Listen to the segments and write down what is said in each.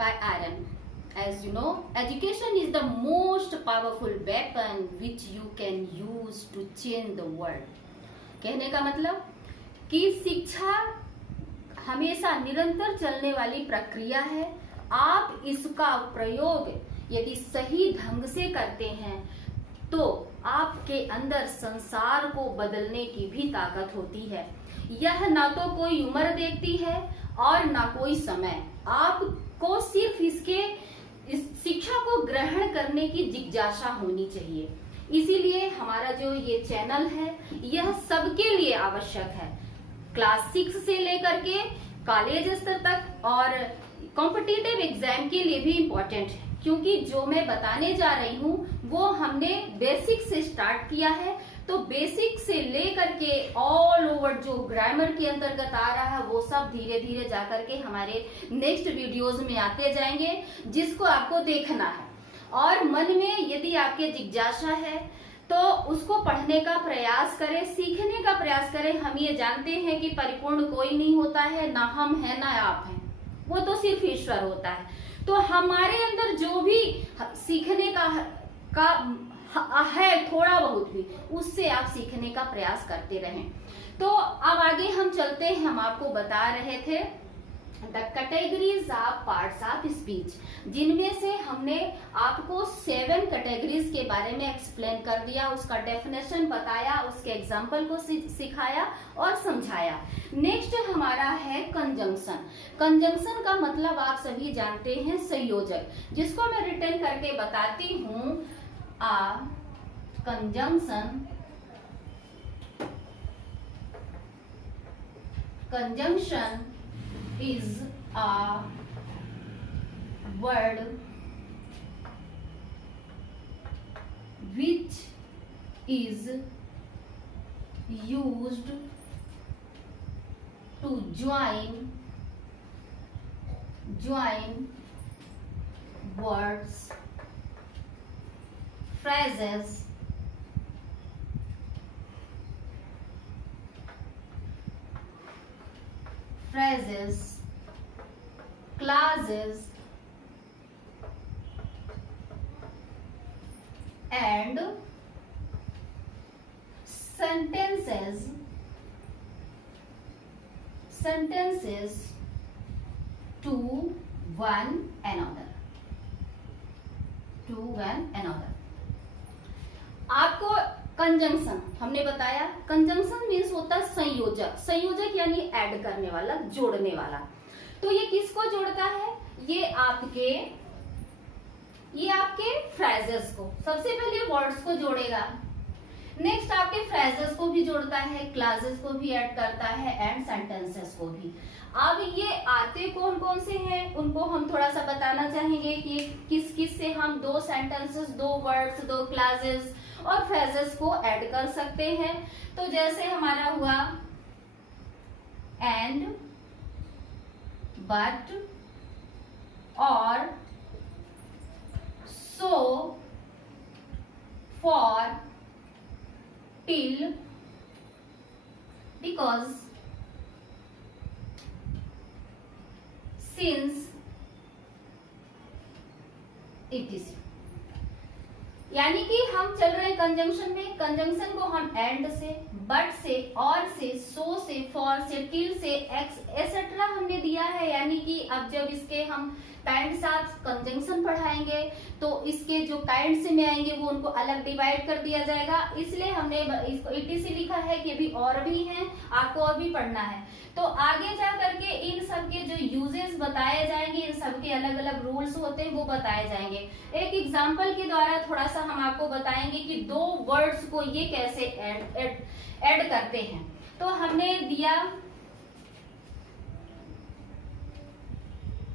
by Aaron. As you know, education is the most powerful weapon which you can use to change the world. कहने का मतलब कि शिक्षा हमेशा निरंतर चलने वाली प्रक्रिया है। आप इसका प्रयोग यदि सही ढंग से करते हैं तो आपके अंदर संसार को बदलने की भी ताकत होती है। यह ना तो कोई उम्र देखती है और ना कोई समय। आपको सिर्फ इस शिक्षा को ग्रहण करने की जिज्ञासा होनी चाहिए। इसीलिए हमारा जो ये चैनल है यह सबके लिए आवश्यक है। क्लास 6 से लेकर के कॉलेज स्तर तक और कॉम्पिटिटिव एग्जाम के लिए भी इम्पोर्टेंट है, क्योंकि जो मैं बताने जा रही हूँ वो हमने बेसिक से स्टार्ट किया है। तो बेसिक से लेकर के ऑल ओवर जो ग्रामर के अंतर्गत आ रहा है वो सब धीरे धीरे जाकर के हमारे नेक्स्ट वीडियोस में आते जाएंगे, जिसको आपको देखना है। और मन में यदि आपके जिज्ञासा है तो उसको पढ़ने का प्रयास करें, सीखने का प्रयास करें। हम ये जानते हैं कि परिपूर्ण कोई नहीं होता है, ना हम हैं ना आप हैं, वो तो सिर्फ ईश्वर होता है। तो हमारे अंदर जो भी सीखने का है थोड़ा बहुत भी, उससे आप सीखने का प्रयास करते रहें। तो अब आगे हम चलते हैं। हम आपको बता रहे थे the categories of parts of speech, जिनमें से हमने आपको 7 कैटेगरीज के बारे में एक्सप्लेन कर दिया, उसका डेफिनेशन बताया, उसके एग्जाम्पल को सिखाया और समझाया। नेक्स्ट हमारा है कंजंक्शन। कंजंक्शन का मतलब आप सभी जानते हैं संयोजक, जिसको मैं रिटर्न करके बताती हूँ। Conjunction is a word which is used to join words, phrases, clauses and sentences to one another. आपको कंजंक्शन हमने बताया। कंजंक्शन मीन्स होता है संयोजक। संयोजक यानी ऐड करने वाला, जोड़ने वाला। तो ये किसको जोड़ता है? ये आपके फ्रेजेस को, सबसे पहले वर्ड्स को जोड़ेगा। नेक्स्ट आपके फ्रेजेस को भी जोड़ता है, क्लासेस को भी ऐड करता है एंड सेंटेंसेस को भी। अब ये आते कौन कौन से हैं उनको हम थोड़ा सा बताना चाहेंगे कि किस किस से हम 2 सेंटेंसेस, 2 वर्ड्स, 2 क्लासेस और फ्रेजेस को ऐड कर सकते हैं। तो जैसे हमारा हुआ एंड, बट, और, so, for, till, because, since, etc। यानी कि हम चल रहे हैं कंजंक्शन में। कंजंक्शन को हम एंड से, बट से, और से, सो से, फॉर से, टिल से, एक्सेट्रा हमने दिया है। यानी कि अब जब इसके हम काइंड्स ऑफ कंजंक्शन पढ़ाएंगे तो इसके जो काइंड्स में आएंगे वो उनको अलग डिवाइड कर दिया जाएगा। इसलिए हमने इसको ETC लिखा है कि अभी और भी हैं, आपको और भी पढ़ना है। तो आगे जा करके इन सब के जो यूजेस बताए जाएंगे, इन सब के अलग अलग रूल्स होते हैं वो बताए जाएंगे। एक एग्जाम्पल के द्वारा थोड़ा सा हम आपको बताएंगे कि 2 वर्ड्स को ये कैसे ऐड करते हैं। तो हमने दिया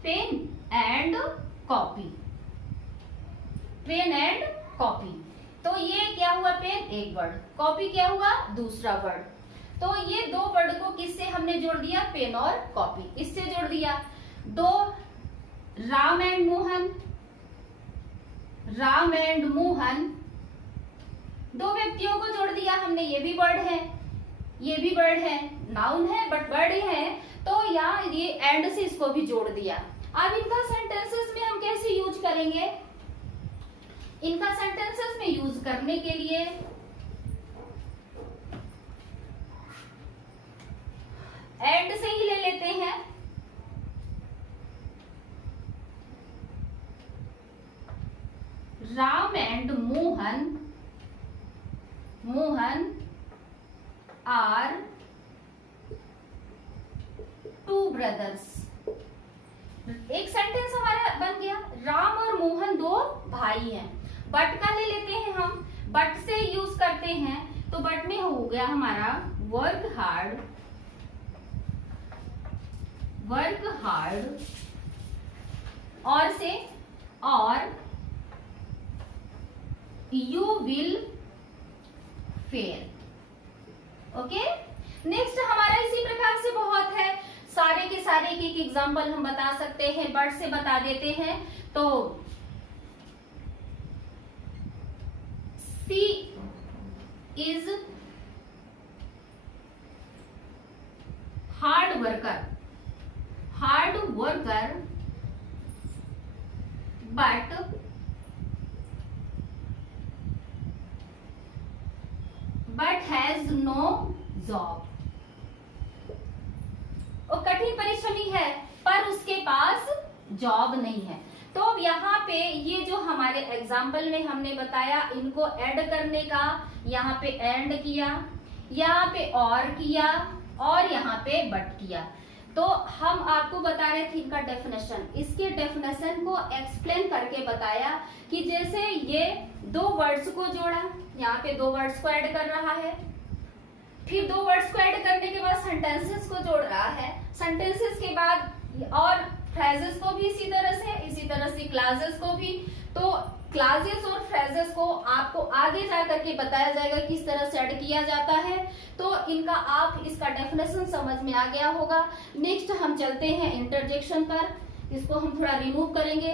pen and copy. Pen and copy, तो ये क्या हुआ? पेन एक वर्ड, कॉपी क्या हुआ? दूसरा वर्ड। तो ये 2 वर्ड को किससे हमने जोड़ दिया? पेन और कॉपी, इससे जोड़ दिया। 2 राम एंड मोहन, 2 व्यक्तियों को जोड़ दिया हमने। ये भी वर्ड है, ये भी वर्ड है, नाउन है बट वर्ड है। तो यहाँ ये एंड से इसको भी जोड़ दिया। अब इनका सेंटेंसेस में हम कैसे यूज करेंगे? इनका सेंटेंसेस में यूज करने के लिए एंड से ही ले लेते हैं। Ram and Mohan are two brothers. एक सेंटेंस हमारा बन गया, राम और मोहन दो भाई हैं। बट का ले लेते हैं हम, बट से यूज करते हैं, तो बट में हो गया हमारा वर्क हार्ड और से और you will fair. Okay, next हमारा इसी प्रकार से बहुत है, सारे के सारे एक एग्जाम्पल हम बता सकते हैं, बट से बता देते हैं। तो C is hard worker but has no job। वो कठिन परिश्रमी है पर उसके पास जॉब नहीं है। तो अब यहाँ पे ये जो हमारे एग्जाम्पल में हमने बताया, इनको ऐड करने का, यहाँ पे एंड किया, यहाँ पे और किया और यहाँ पे बट किया। तो हम आपको बता रहे थे इनका डेफिनेशन, इसके डेफिनेशन को एक्सप्लेन करके बताया कि जैसे ये दो वर्ड्स को जोड़ा, यहाँ पे दो वर्ड्स को ऐड कर रहा है, फिर दो वर्ड्स को ऐड करने के बाद सेंटेंसेस को जोड़ रहा है, सेंटेंसेस के बाद और फ्रेजेस को भी इसी तरह से क्लासेस को भी। तो क्लासेस और फ्रेजेस को आपको आगे जा करके बताया जाएगा किस तरह से ऐड किया जाता है। तो इनका आप इसका डेफिनेशन समझ में आ गया होगा। नेक्स्ट हम चलते हैं इंटरजेक्शन पर, इसको हम थोड़ा रिमूव करेंगे।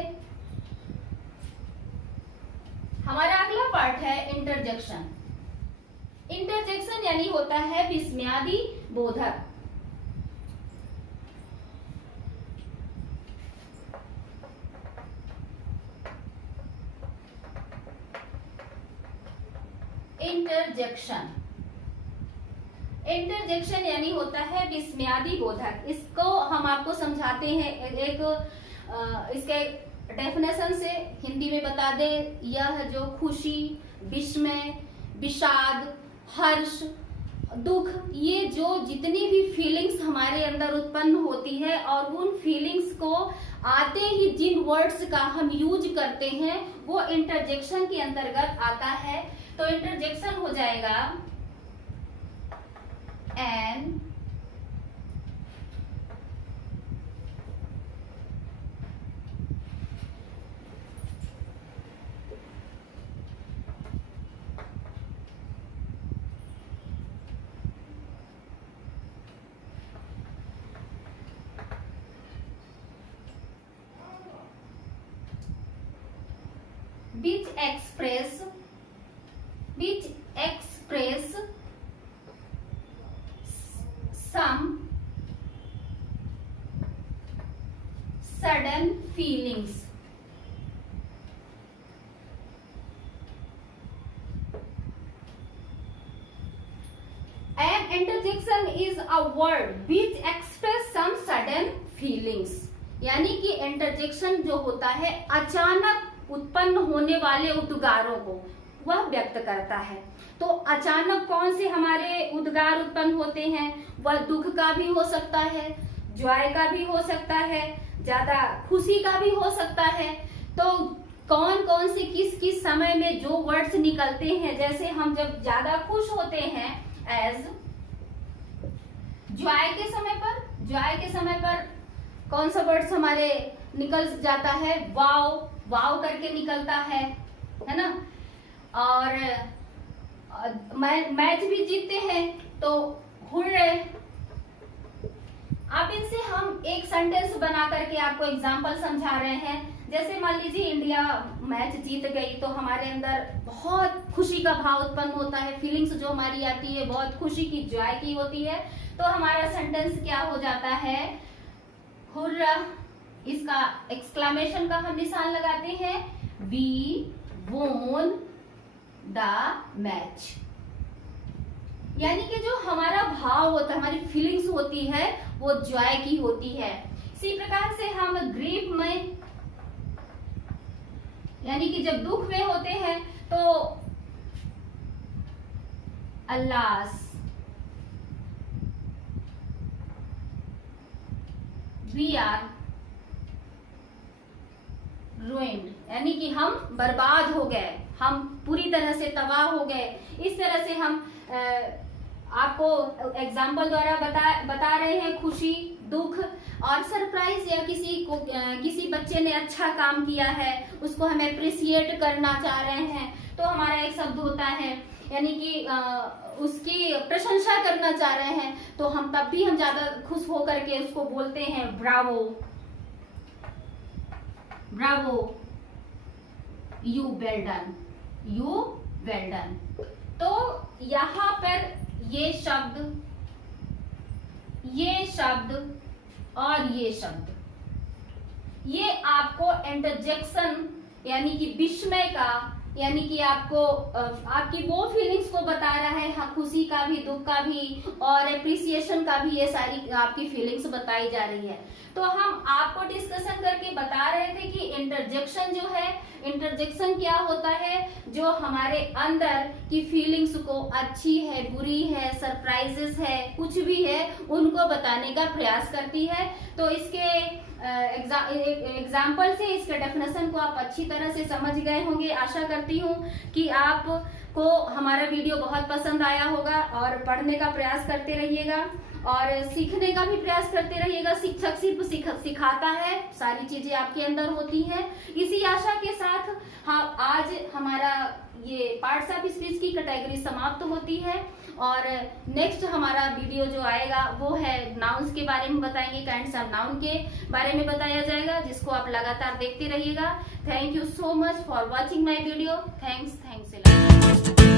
हमारा अगला पार्ट है इंटरजेक्शन। इंटरजेक्शन यानी होता है विस्मयादि बोधक। इंटरजेक्शन यानी होता है विस्मयादि बोधक। इसको हम आपको समझाते हैं एक इसके डेफिनेशन से, हिंदी में बता दें, यह जो खुशी, विस्मय, विषाद, हर्ष, दुख, ये जो जितनी भी फीलिंग्स हमारे अंदर उत्पन्न होती है और उन फीलिंग्स को आते ही जिन वर्ड्स का हम यूज करते हैं वो इंटरजेक्शन के अंतर्गत आता है। तो इंटरजेक्शन हो जाएगा N which express some sudden feelings। An interjection is a word which express some sudden feelings। यानी कि इंटरजेक्शन जो होता है अचानक उत्पन्न होने वाले उद्गारों को वह व्यक्त करता है। तो अचानक कौन से हमारे उद्गार उत्पन्न होते हैं? वह दुख का भी हो सकता है, जॉय का भी हो सकता है, ज्यादा खुशी का भी हो सकता है। तो कौन कौन से किस किस समय में जो वर्ड्स निकलते हैं, जैसे हम जब ज्यादा खुश होते हैं एज जॉय के समय पर कौन सा वर्ड्स हमारे निकल जाता है? वाव, वाव करके निकलता है ना। और मैच भी जीतते हैं तो हुर्रे। अब इनसे हम एक सेंटेंस बना करके आपको एग्जांपल समझा रहे हैं। जैसे मान लीजिए इंडिया मैच जीत गई तो हमारे अंदर बहुत खुशी का भाव उत्पन्न होता है, फीलिंग्स जो हमारी आती है बहुत खुशी की, जॉय की होती है। तो हमारा सेंटेंस क्या हो जाता है? हुर्रा इसका एक्सक्लेमेशन का हम निशान लगाते हैं, वी वोन द मैच। यानी कि जो हमारा भाव होता है, हमारी फीलिंग्स होती है, वो जॉय की होती है। इसी प्रकार से हम ग्रीफ में, यानी कि जब दुख में होते हैं तो अल्लास, वी आर ruined, यानी कि हम बर्बाद हो गए, हम पूरी तरह से तबाह हो गए। इस तरह से हम आपको एग्जाम्पल द्वारा बता रहे हैं खुशी, दुख और सरप्राइज, या किसी बच्चे ने अच्छा काम किया है, उसको हम अप्रिसिएट करना चाह रहे हैं, तो हमारा एक शब्द होता है, यानी कि उसकी प्रशंसा करना चाह रहे हैं, तो हम तब भी हम ज्यादा खुश होकर के उसको बोलते हैं Bravo, Bravo, you well done, you well done. तो यहाँ पर ये शब्द और ये शब्द, ये आपको इंटरजेक्शन यानी कि विस्मय का, यानी कि आपको आपकी वो फीलिंग्स को बता रहा है, हाँ, खुशी का भी, दुख का भी और एप्रिसिएशन का भी, ये सारी आपकी फीलिंग्स बताई जा रही है। तो हम आपको डिस्कशन करके बता रहे थे कि इंटरजेक्शन जो है, इंटरजेक्शन क्या होता है, जो हमारे अंदर की फीलिंग्स को, अच्छी है, बुरी है, सरप्राइजेस है, कुछ भी है, उनको बताने का प्रयास करती है। तो इसके एग्जाम्पल से इसके डेफिनेशन को आप अच्छी तरह से समझ गए होंगे। आशा करती हूँ कि आपको हमारा वीडियो बहुत पसंद आया होगा और पढ़ने का प्रयास करते रहिएगा और सीखने का भी प्रयास करते रहिएगा। शिक्षक सिर्फ सिखाता है, सारी चीजें आपके अंदर होती हैं। इसी आशा के साथ हाँ, आज हमारा ये पार्ट्स ऑफ स्पीच की कैटेगरी समाप्त होती है और नेक्स्ट हमारा वीडियो जो आएगा वो है नाउन्स के बारे में बताएंगे, काइंड्स ऑफ नाउन के बारे में बताया जाएगा, जिसको आप लगातार देखते रहिएगा। Thank you so much for watching my video. Thanks.